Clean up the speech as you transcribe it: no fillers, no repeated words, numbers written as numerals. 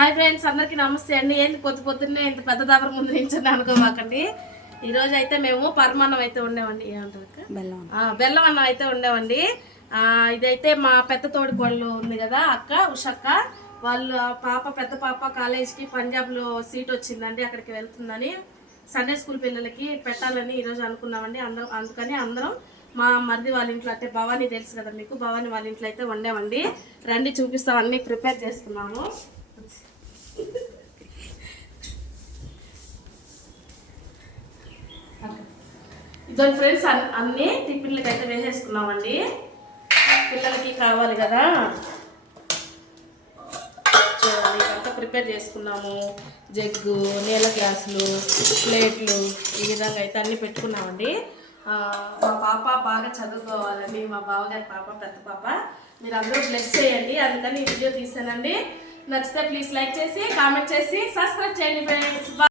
Hi friends, అందరికీ నమస్తే అండి. ఏంటి పొద్దున్నే ఇంత పెద్ద దాబర ముందు నుంచి అనుకోమాకండి. ఈరోజు అయితే మేము పరమాన్నం అయితే ఉండేవండి. ఏమంటారు, బెల్లం అన్నం అయితే ఉండేవండి. ఇదైతే మా పెద్ద తోడి కోళ్ళు ఉంది కదా, అక్క ఉషక్క, వాళ్ళ పెద్ద పాప కాలేజ్కి పంజాబ్లో సీట్ వచ్చిందండి, అక్కడికి వెళ్తుందని సండే స్కూల్ పిల్లలకి పెట్టాలని ఈరోజు అనుకున్నామండి. అందుకని అందరం మా మరిది వాళ్ళ ఇంట్లో, అంటే భవానీ తెలుసు కదా మీకు, భవానీ వాళ్ళ ఇంట్లో అయితే వండామండి. రండి చూపిస్తాం, అన్నీ ప్రిపేర్ చేసుకున్నాము. ఇద్దరు ఫ్రెండ్స్ అన్నీ టిఫిన్లకి అయితే వేసేసుకున్నామండి. పిల్లలకి కావాలి కదా, చూడండి ఇదంతా ప్రిపేర్ చేసుకున్నాము. జగ్గు, నీళ్ళ గ్లాసులు, ప్లేట్లు, ఈ విధంగా అయితే అన్నీ పెట్టుకున్నామండి. మా పాప బాగా చదువుకోవాలండి, మా బావగారి పాప, పెద్ద పాప. మీరు అందరూ బ్లెస్ చేయండి, అందుకని ఈ వీడియో తీసానండి. నచ్చితే ప్లీజ్ లైక్ చేసి, కామెంట్ చేసి, సబ్స్క్రైబ్ చేయండి ఫ్రెండ్స్.